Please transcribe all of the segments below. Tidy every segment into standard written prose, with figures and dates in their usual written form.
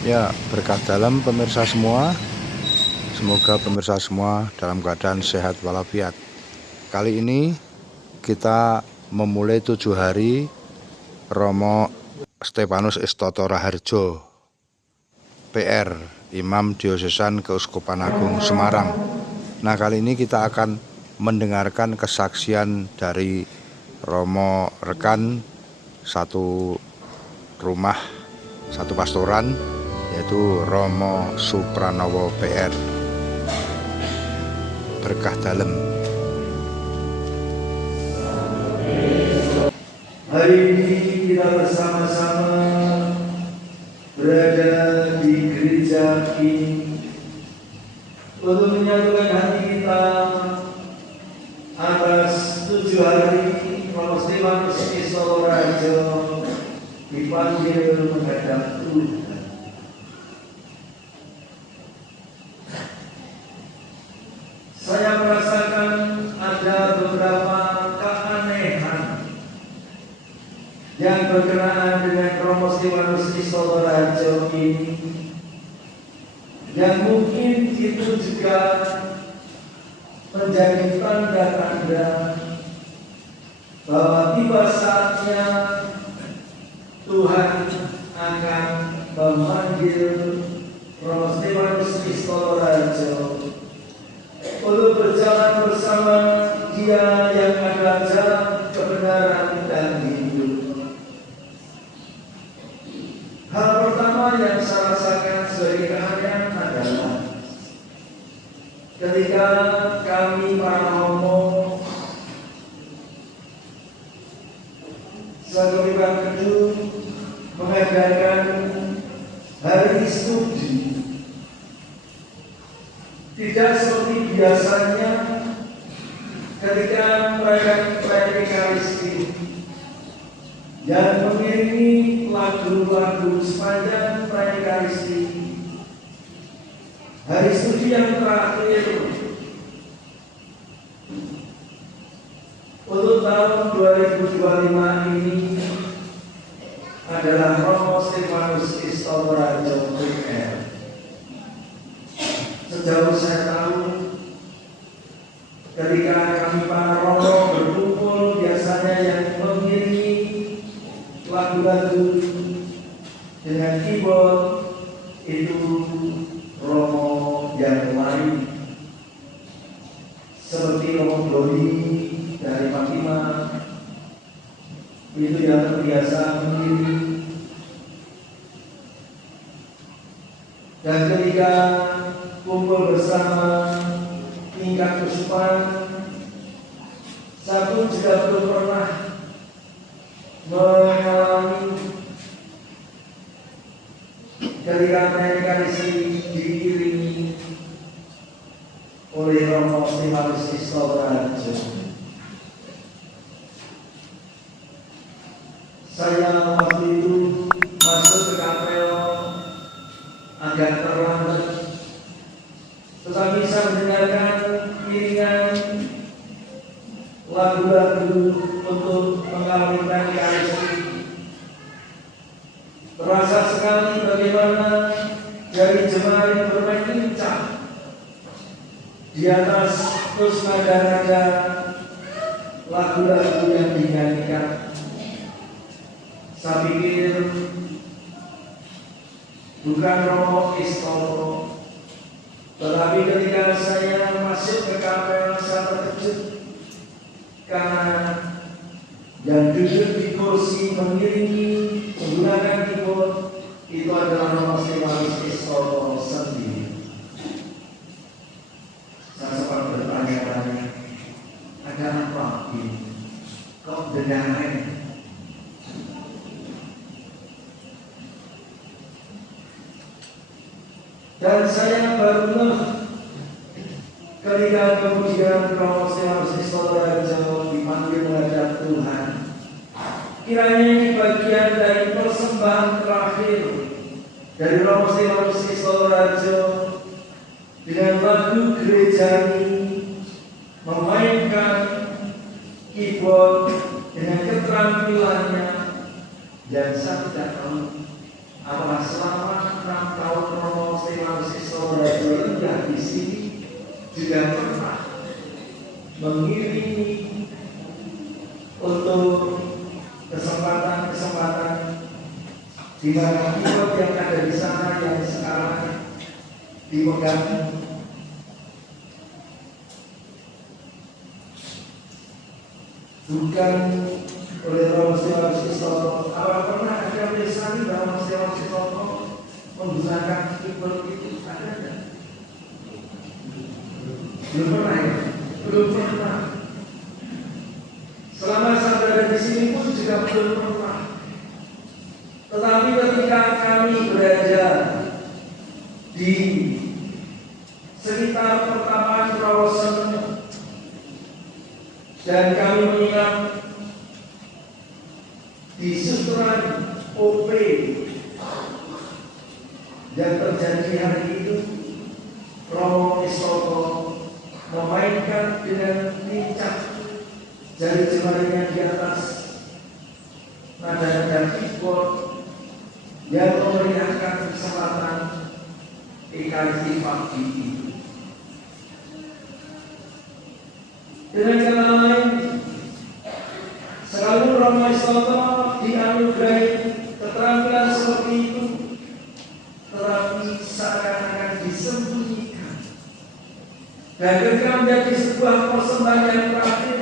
Ya, berkah dalam pemirsa semua. Semoga pemirsa semua dalam keadaan sehat walafiat. Kali ini kita memulai 7 hari Romo Stefanus Istoto Raharjo, PR, Imam Diosesan Keuskupan Agung Semarang. Nah, kali ini kita akan mendengarkan kesaksian dari Romo rekan satu rumah, satu pastoran, yaitu Romo Supranowo PR. Berkah dalam. Hari ini kita bersama-sama berada di gereja ini untuk menyatukan hati kita atas 7 hari Romo Stefanus Istoto Raharjo dipanggil menghadap Tuhan. Saya merasakan ada beberapa keanehan yang berkenaan dengan Romo Stefanus Istoto Raharjo ini, yang mungkin itu juga menjadi tanda-tanda bahwa tiba saatnya Tuhan akan memanggil Romo Stefanus Istoto Raharjo untuk berjalan bersama Dia yang adalah jalan kebenaran dan hidup. Hal pertama yang saya rasakan sebagai keanehan adalah ketika kami para romo Sagoriban Kedung mengadakan hari studi. Tidak seperti biasanya ketika merayakan Ekaristi dan mengiringi lagu-lagu sepanjang perayaan Ekaristi. Hari studi yang terakhir untuk tahun 2025 ini adalah Romo Stefanus Istoto Raharjo PR. Sejauh saya tahu, ketika kami para romo berkumpul, biasanya yang mengiringi lagu-lagu dengan keyboard itu romo yang lain, seperti Romo Doni dari Fatimah, itu yang terbiasa mengiringi. Dan ketika kumpul bersama tingkat kesupan, saya pun juga belum pernah mengalami ketika Ekaristi diiringi oleh Romo Stefanus Istoto Raharjo. Saya waktu itu masuk ke kapel agak terlambat, tetapi saya mendengarkan iringan lagu-lagu untuk mengawinkan Ekaristi. Terasa sekali bagaimana dari jemaat yang bermain lincah di atas terus nada-nada lagu-lagu yang dinyanyikan. Saya pikir bukan Romo Istoto, tetapi ketika saya masuk ke kapel, saya terkejut karena yang duduk di kursi mengiringi menggunakan keyboard itu adalah Romo Stefanus Istoto sendiri. Saya sempat bertanya-tanya, ada apa ini? Kok dengannya? Dan saya baru ngeh ketika kemudian Romo Stefanus Istoto Raharjo dipanggil menghadap Tuhan. Kiranya ini bagian dari persembahan terakhir dari Romo Stefanus Istoto Raharjo dengan lagu gereja ini, memainkan keyboard dengan keterampilannya yang saya tidak tahu apakah selama kita di sini juga pernah mengiringi untuk kesempatan-kesempatan di mana keyboard yang ada di sana yang sekarang dipegang bukan oleh Romo Setiawan Kristono. Apa pernah ada tulisan Romo Setiawan Kristono menggunakan keyboard itu? Ada enggak? Belum pernah ya? Belum pernah. Selama saudara di sini pun juga belum pernah. Tetapi ketika kami berada di sekitar pertapaan Rawasen dan kami mengingat di susunan OP yang terjadi hari itu, Romo Kristono memainkan dengan lincah jari jemarinya di atas nada-nada keyboard yang memeriahkan kesempatan Ekaristi pagi itu. Dengan kata lain, selalu Romo Kristono dianugerahi keterampilan seperti itu, tetapi seakan-akan disembunyikan. Dan ketika menjadi sebuah persembahan yang terakhir,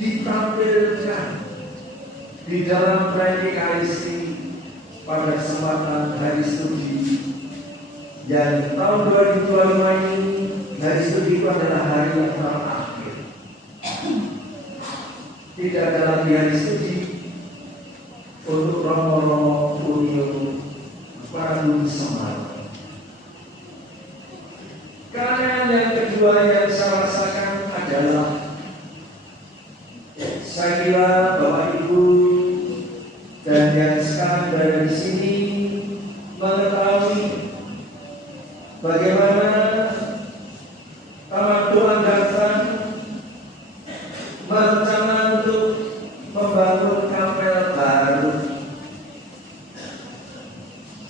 ditampilkan di dalam perayaan Ekaristi pada kesempatan hari studi. Dan tahun 2025 ini hari studi itu adalah hari yang terakhir. Tidak ada lagi hari studi untuk Romo-Romo Unio para guru Semarang. Karena yang kedua yang saya rasakan adalah saya kira Bapak Ibu dan yang sekarang berada di sini mengetahui bagaimana Taman Doa Datang berencana untuk membangun kapel baru.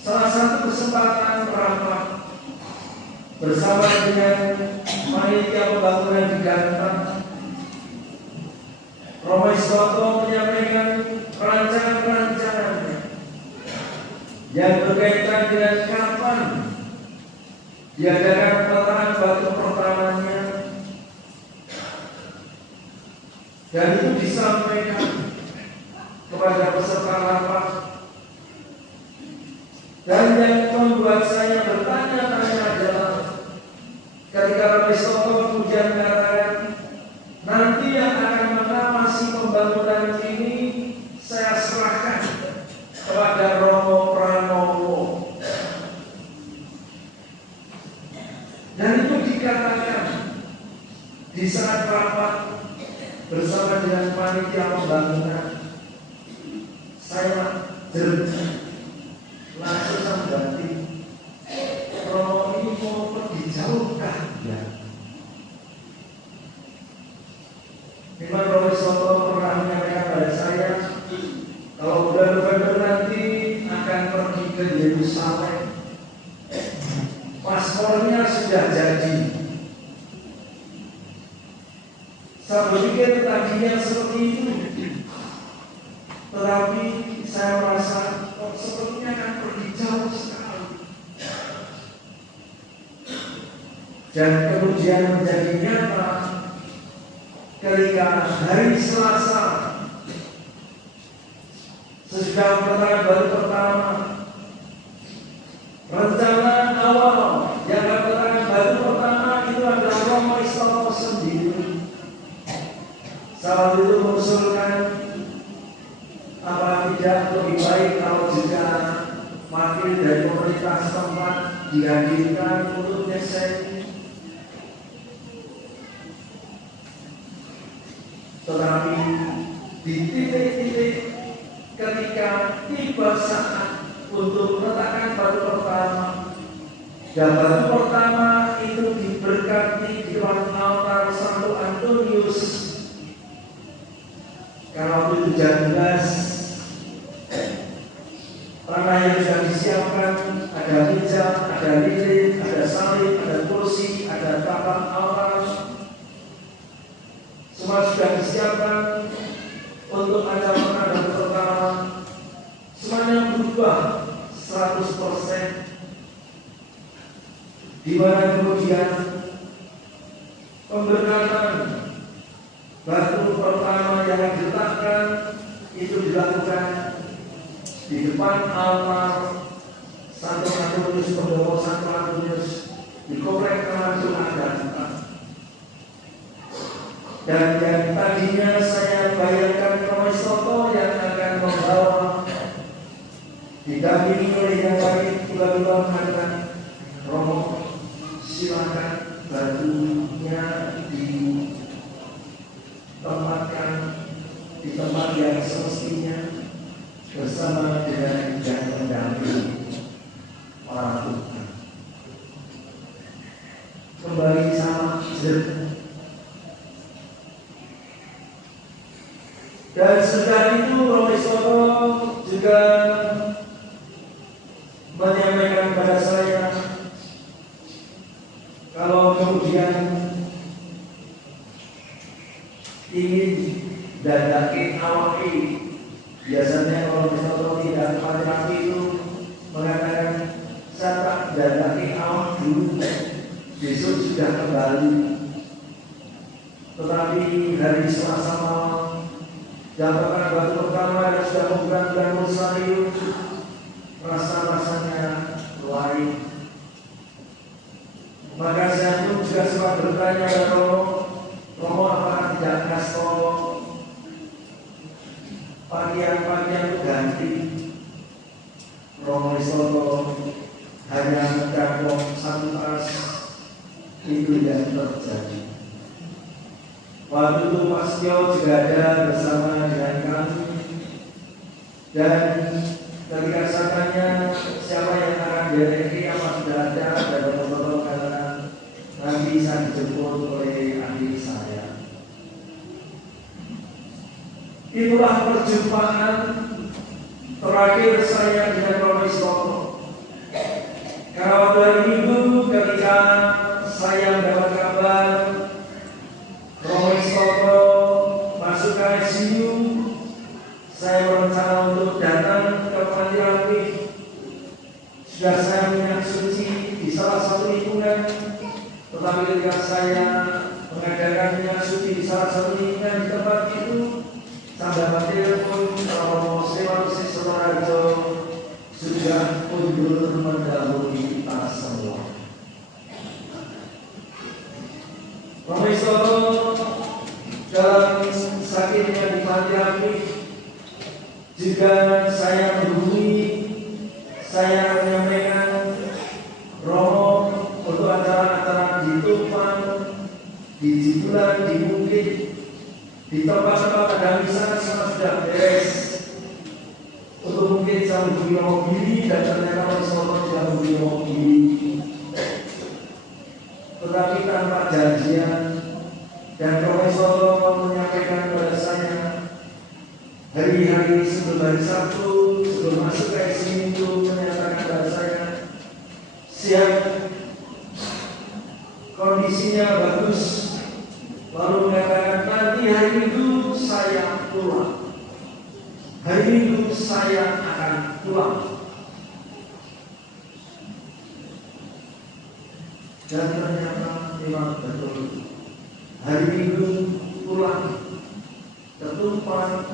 Salah satu kesempatan rapat bersama dengan panitia pembangunan di Ganteng, Romo Kristono menyampaikan rancangan-rancangannya yang berkaitan dengan kapan diadakan peletakan batu pertamanya, dan itu disampaikan kepada peserta rapat. Dan yang membuat saya bertanya-tanya adalah ketika Romo Kristono kemudian mengatakan nanti yang akan mengawasi pembangunan ini saya serahkan kepada Romo Pranowo. Dan itu dikatakan di saat rapat bersama dengan panitia pembangunan. Saya langsung sampai Romo ini mau pergi jauh kah? Ya. Memang Romo Kristono pernah menyampaikan pada saya, kalau bulan November nanti akan pergi ke Yerusalem. Paspornya sudah jadi. Saya berpikir tadinya seperti itu, tetapi saya merasa sepertinya akan pergi jauh sekali. Dan kemudian menjadi nyata ketika hari Selasa sesudah peletakan batu pertama, rencana awal yang akan peletakan batu pertama itu adalah Romo Kristono sendiri. Saat itu mengusulkan apa tidak lebih baik kalau juga wakil dari pemerintah setempat dihadirkan untuk nyesek. Tetapi di titik-titik ketika tiba saat untuk meletakkan batu pertama, dan batu pertama itu diberkati di depan altar Santo Antonius. Kalau itu jam 11, tanah yang sudah ada lilin, ada salib, ada kursi, ada tapak altar. Semua sudah disiapkan untuk acara menghadap pertama. Semuanya berubah 100%. Di mana kemudian pemberkatan batu pertama yang diletakkan itu dilakukan di depan altar Santo Antonius Pendopo Santo Antonius di komplek Taman Jumatan. Dan yang tadinya saya bayangkan Romo Soto yang akan membawa didampingi oleh yang lain, tiba-tiba mengatakan, Romo, silakan batunya ditempatkan di tempat yang semestinya bersama dengan yang mendampingi orang Tuhan. Kembali sama jernih. Dan setelah itu Romo Soto juga menyampaikan kepada saya, kalau kemudian ingin dadaki awaki, biasanya kalau Soto tidak mati itu mengatakan, saya tak dadaki awak dulu, besok sudah kembali. Tetapi hari Selasa malam jabatan batu pertama dan sudah membuka bulan Rosario, rasa-rasanya lain. Maka saya pun juga sempat bertanya kepada Romo, apakah tidak kasto pakaian-pakaian itu ganti? Romo Soto hanya mencakup satu tas, itu yang terjadi. Waktu itu Pak Setio juga ada bersama dengan kami, dan ketika saya tanya siapa yang akan direki, apa sudah ada, dan Romo katakan nanti saya dijemput oleh adik saya. Itulah perjumpaan terakhir saya dengan Romo Soto. Karena waktu hari Minggu ketika saya mendapat kabar Romo Soto masuk ke ICU, saya berencana untuk datang ke Panti Rapih. Sudah saya minyak suci di salah satu lingkungan, tetapi ketika saya mengadakan minyak suci di salah satu lingkungan di tempat itu, saya dapat telepon Romo Sewarusi Sumarjo sudah mundur mendahului kita semua. Romo Soto dalam sakitnya di Panti Rapih juga saya menghubungi, saya menyampaikan, Romo untuk acara-acara di Tumpang, di Cibulan, di Bukit, di tempat-tempat ada misa semua sudah beres. Untuk mungkin saya menghubungi Romo Giri, dan ternyata Romo Soto sudah menghubungi Romo Giri, tetapi tanpa janjian. Dan Romo Soto menyampaikan kepada saya hari-hari sebelum hari Sabtu, sebelum masuk ke Minggu, menyatakan kepada saya siap, kondisinya bagus, lalu mengatakan nanti hari Minggu saya pulang, hari Minggu saya akan pulang. Dan ternyata memang betul, hari Minggu pulang ke Tumpang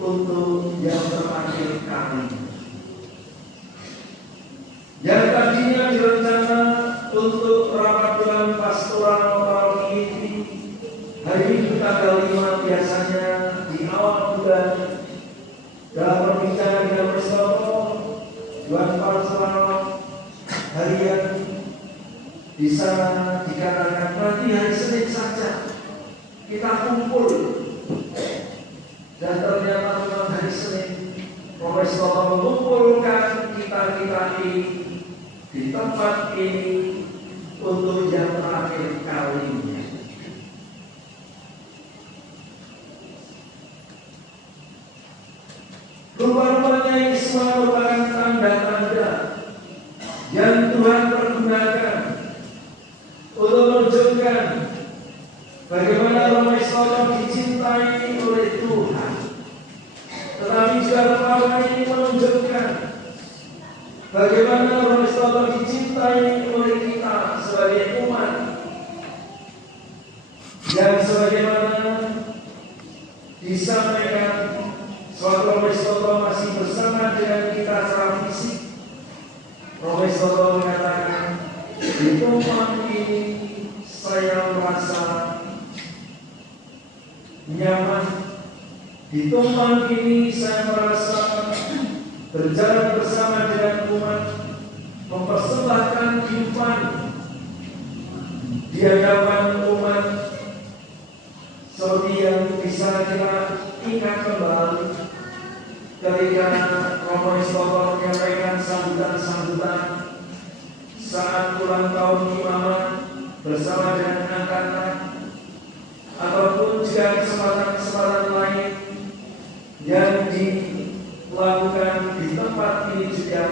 untuk yang terakhir kali. Yang tadinya direncana untuk rapat bulan pastoral paroki ini hari Minggu tanggal 5, biasanya di awal bulan dalam perbincangan dengan Soto, Tuhan pastoral harian bisa dikatakan nanti hari Senin saja kita kumpul. Dan ternyata memang hari Senin Romo Soto mengumpulkan kita-kita ini di tempat ini untuk yang terakhir kalinya. Rupa-rupanya ini semua merupakan tanda-tanda yang bagaimana Roh Allah dicintai oleh kita sebagai umat, yang sebagaimana disampaikan suatu Roh Allah masih bersama dengan kita secara fisik. Roh Allah mengatakan, di tempat ini saya merasa nyaman, di tempat ini saya merasa berjalan bersama dengan umat, mempersembahkan kehidupan di hadapan umat, seperti yang bisa kita ingat kembali ketika Romo Istoto menyampaikan sambutan-sambutan saat ulang tahun imamat bersama dengan anak-anak, ataupun juga kesempatan-kesempatan lain yang dilakukan di tempat ini juga,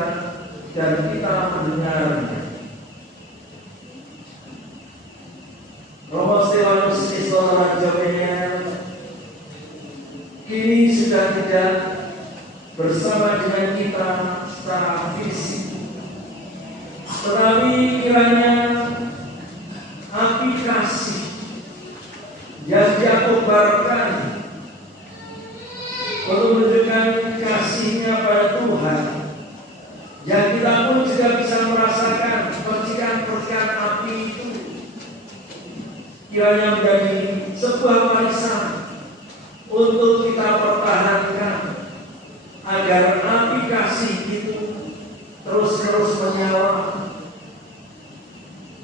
dan kita mendengarnya. Romo Stefanus Istoto Rajawenya kini sudah tidak bersama dengan kita secara fisik, tetapi kiranya api kasih yang Dia kobarkan untuk menunjukkan kasih-Nya pada Tuhan, yang kita pun juga bisa merasakan percikan-percikan api itu, kiranya menjadi sebuah warisan untuk kita pertahankan, agar api kasih itu terus-terus menyala,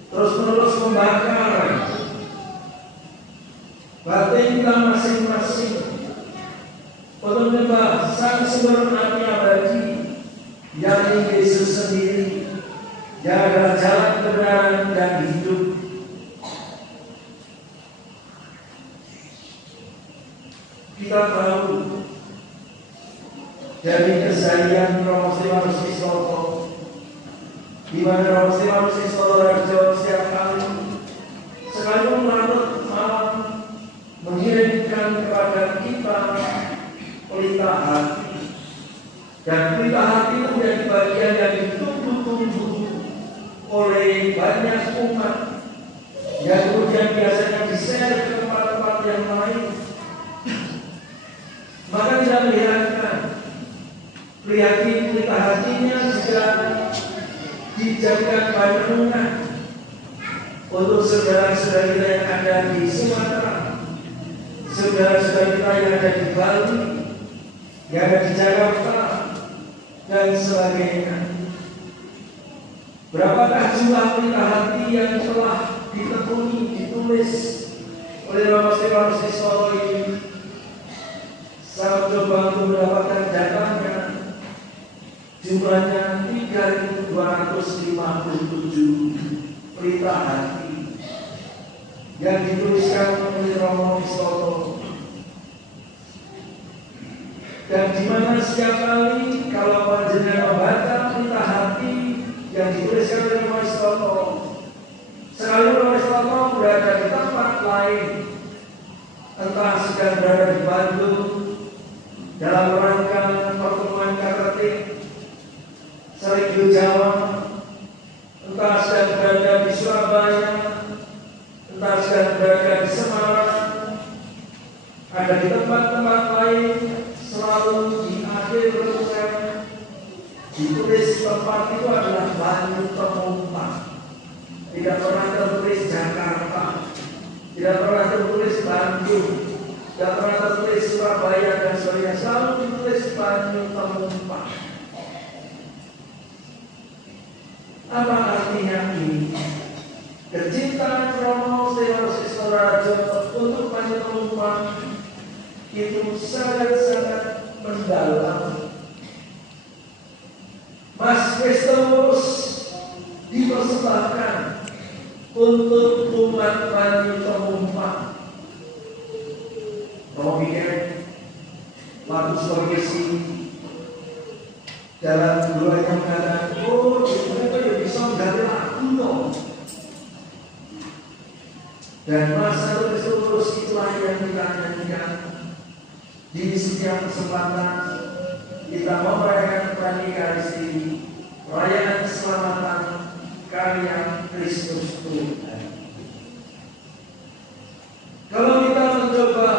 terus-menerus membakar batin kita masing-masing, untuk menyembah Sang Sumber api abadi, yakni Yesus sendiri, yang adalah jalan kebenaran dan hidup. Kita tahu dari keseharian Romo Stefanus Istoto, di mana Romo Stefanus Istoto Rajo setiap kali selalu larut malam mengirimkan kepada kita pelita hati, dan pelita hati itu menjadi bagian yang ditunggu-tunggu oleh banyak umat, yang kemudian biasanya di-share ke tempat-tempat yang lain. Maka tidak melihatkan, prihatin pelita hatinya juga dijadikan bahan renungan untuk saudara-saudara kita yang ada di Sumatera, saudara-saudara kita yang ada di Bali, yang ada di Jakarta, dan sebagainya. Berapakah jumlah pelita hati yang telah ditekuni, ditulis oleh Romo Stefanus Istoto ini? Saya coba untuk mendapatkan datanya, jumlahnya 3.257 pelita hati yang dituliskan oleh Romo Istoto, dan di mana setiap kali kalau panjenengan membaca pelita hati yang dituliskan oleh Romo Istoto, selalu Romo Istoto berada di tempat lain, entah sedang berada di Bandung dalam rangka pertemuan KKT Serigio Jawa, entah sedang berada di Surabaya, entah sedang berada di Semarang, ada di tempat-tempat lain, selalu di akhir renungan ditulis tempat itu adalah Banyu Temumpang. Tidak pernah tertulis Jakarta, tidak pernah tertulis Bandung, tidak pernah tertulis Surabaya dan sebagainya, selalu ditulis Banyu Temumpang. Apa artinya ini? Kecintaan Romo Stefanus Istoto Rajo untuk Banyu Temumpang itu sangat-sangat mendalam. Mas Kristus dipersembahkan untuk umat Banyu Temumpang. Romo Miguel Markus Borgesi dalam doanya mengatakan, oh mereka yang bisa menggali lagu dong. Dan masa Kristus itulah yang kita nyanyikan di setiap kesempatan kita merayakan Eucharistia, perayaan keselamatan karya Kristus Tuhan. Kalau kita mencoba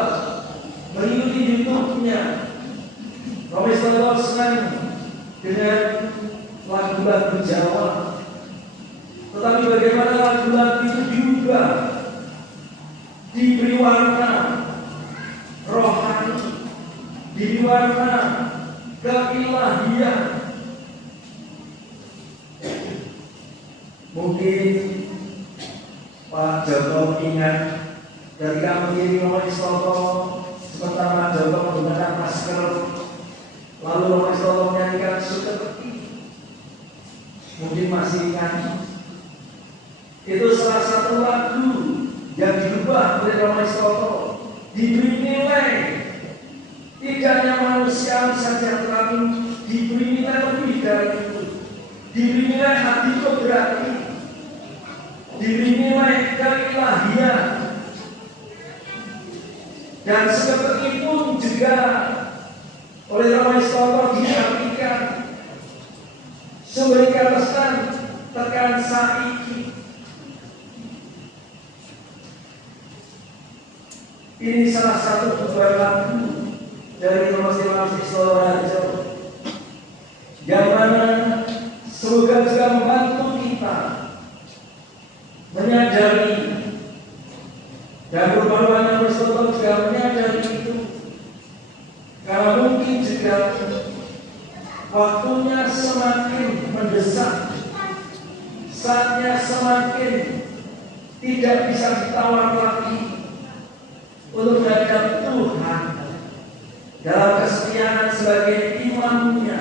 mengikuti YouTube-nya, Romi Stoto senang dengan lagu-lagu Jawa. Tetapi bagaimana lagu-lagu itu diubah, diberi warna rohani, diberi warna keilahian. Mungkin Pak Joko ingat ketika mengirim Romi Stoto, sementara Pak Joko menggunakan masker, lalu Romi Stoto menyanyikan Suketeki. Mungkin masih ingat. Itu salah satu lagu yang diubah oleh Romi Stoto, diberi nilai tidak hanya manusia saja, tetapi diberi nilai lebih dari itu, diberi nilai hati berarti, diberi nilai keilahian. Dan seperti pun juga oleh Romi Stoto diartikan sumber katasan tekan saiki. Ini salah satu buah lagu dari Romi Stoto yang mana semoga juga membantu kita menyadari, dan beberapa Romi Stoto juga menyadari itu, karena mungkin juga waktunya semakin mendesak, saatnya semakin tidak bisa ditawar lagi untuk menghadap Tuhan dalam kesetiaan sebagai imamnya.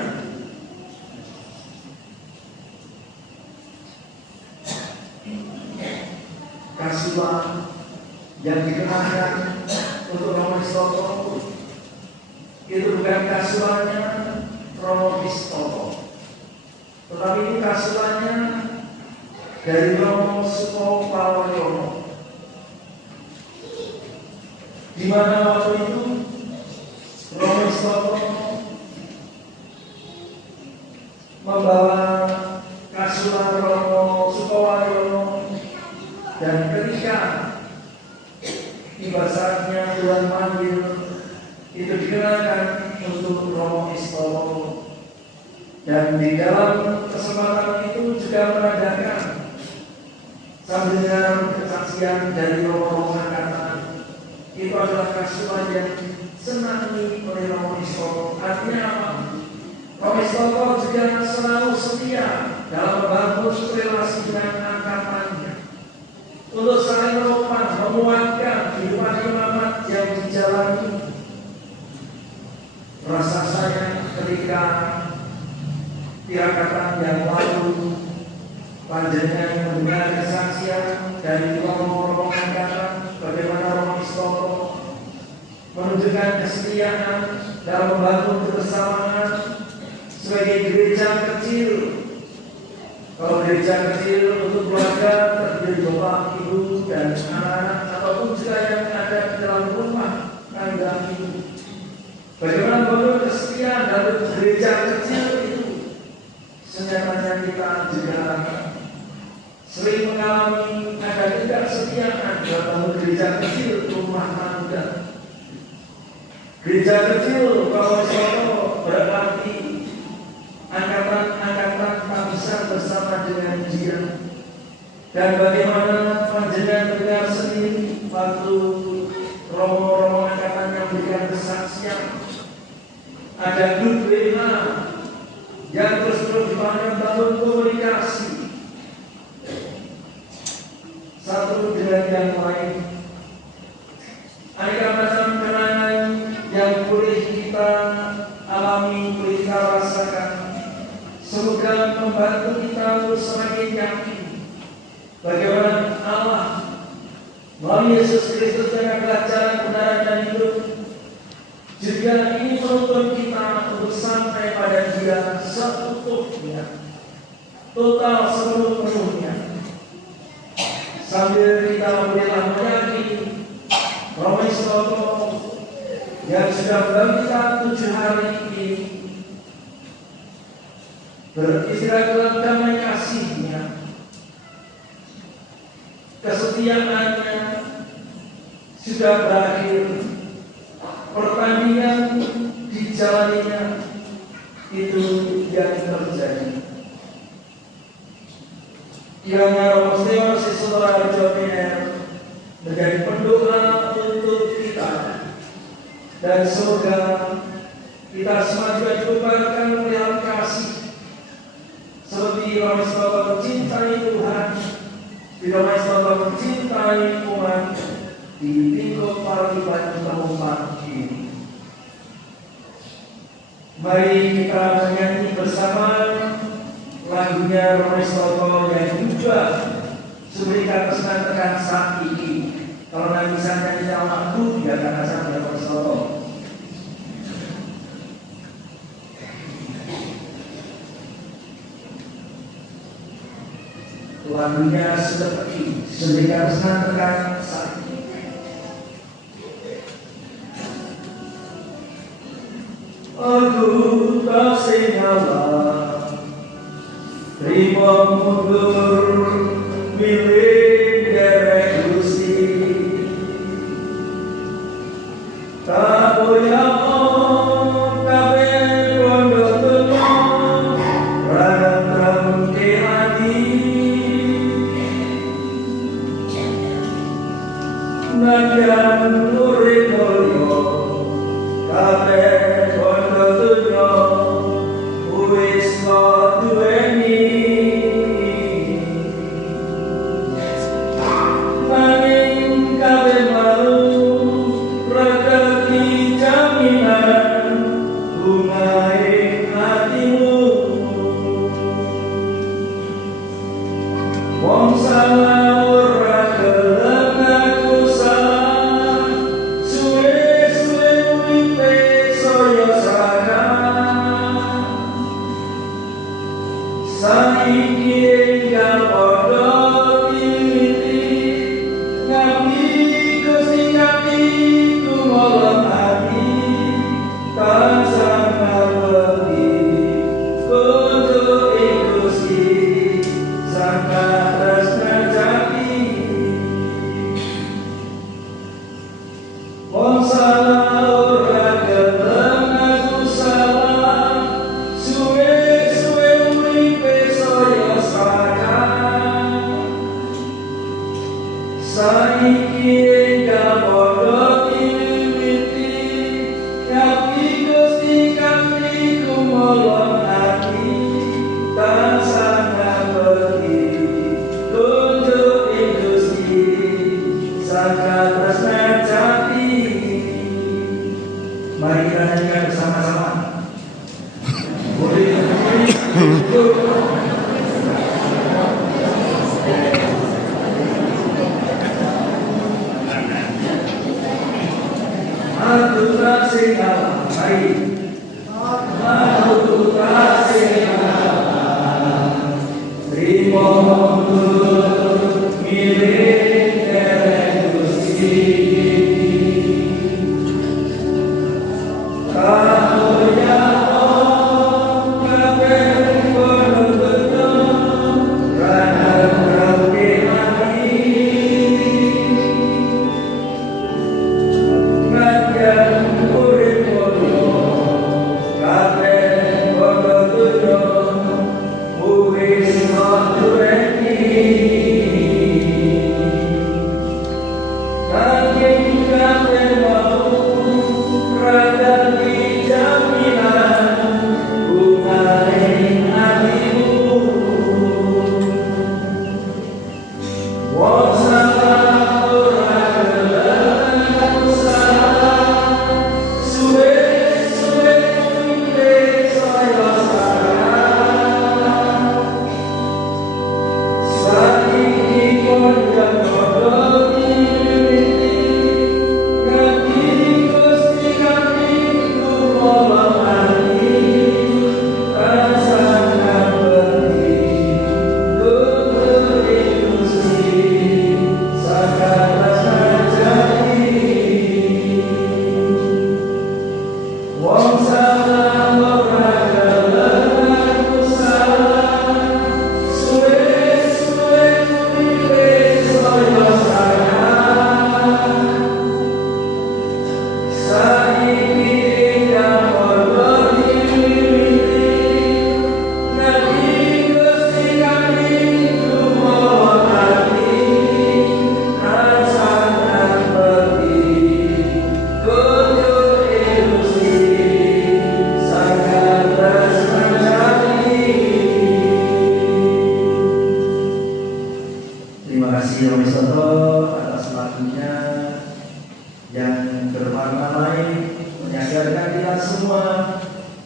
Kasulan yang dikenakan untuk Romi Stoto itu bukan kasulannya Romi Stoto, tetapi itu kasulannya dari Romo Sukopawaryono, di mana waktu itu Romi Stoto membawa kasulan Romo Sukopawaryono, dan ketika tiba saatnya Tuhan manggil, itu dikenakan untuk Romi Stoto. Dan di dalam kesempatan itu juga menandakan sambil dengan kesaksian dari Romo angkatan, itu adalah kasulan yang senangi oleh Romi Stoto. Artinya apa? Romi Stoto juga selalu setia dalam membangun relasi dengan angkatannya untuk saling menopang, menguatkan kehidupan imamat yang dijalani. Rasa sayang ketika tirakatan yang lalu panjenengan mendengar kesaksian dari Romo angkatan, bagaimana Romi Stoto menunjukkan kesetiaan dalam membangun kebersamaan sebagai gereja kecil. Kalau gereja kecil untuk keluarga terdiri bapak, ibu, dan anak-anak, ataupun juga yang ada di dalam rumah tangga itu. Bagaimana membangun kesetiaan dalam gereja kecil itu? Senyatanya kita juga sering mengalami ada ketidaksetiaan dalam gereja kecil rumah tangga. Gereja kecil Romi Stoto berarti angkatan-angkatan tak bisa bersama dengan dia. Dan bagaimana panjenengan dengar sendiri waktu Romo angkatan yang memberikan kesaksian, ada grup WA yang terus dibangun komunikasi satu dengan yang lain. Aneka macam kenangan yang boleh kita alami, boleh kita rasakan. Semoga membantu kita untuk semakin yakin bagaimana Allah melalui Yesus Kristus dengan pelajaran kebenaran dan hidup juga ini menuntun kita untuk sampai pada Dia seutuhnya, total sepenuhnya. Sambil kita membela meyakini Romi Stoto yang sudah bangkit 7 hari ini beristirahat dalam damai kasih-Nya, kesetiaannya sudah berakhir, pertandingan dijalaninya itu yang terjadi. Kiranya Romo Stefanus Saudara Joner menjadi pendoa untuk kita, dan semoga kita semua juga dibebankan oleh kasih seperti Romo Stefanus mencintai Tuhan, Romo Stefanus mencintai umat di lingkup Paraliban Kabupaten ini. Mari kita menyanyi bersama lagunya Romo Stefanus yang juga memberikan pesan tekan saat ini. Kalau nanti saya tidak mampu, ya karena saya tidak bersoto. Lagunya seperti memberikan pesan tekan saat ini. Aku tak sengalah terima mundur milik derek Gusti, tak boleh kabeh rondo tenang ragam ke hati, najan urip mulya kabeh rondo tenang wis duweni. Mari kita nyanyikan bersama-sama. Aku tak sengalah, mari. Aku tak sengalah terima mundur milik derek Gusti. Thank you.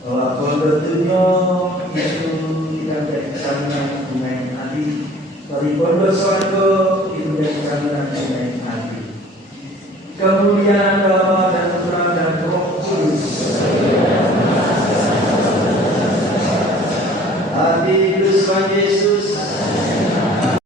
Bahwa pondok dunia itu kita menjadi kesatuan dengan hati. Dari pondok swarga itu menjadi kesatuan dengan hati. Kemudian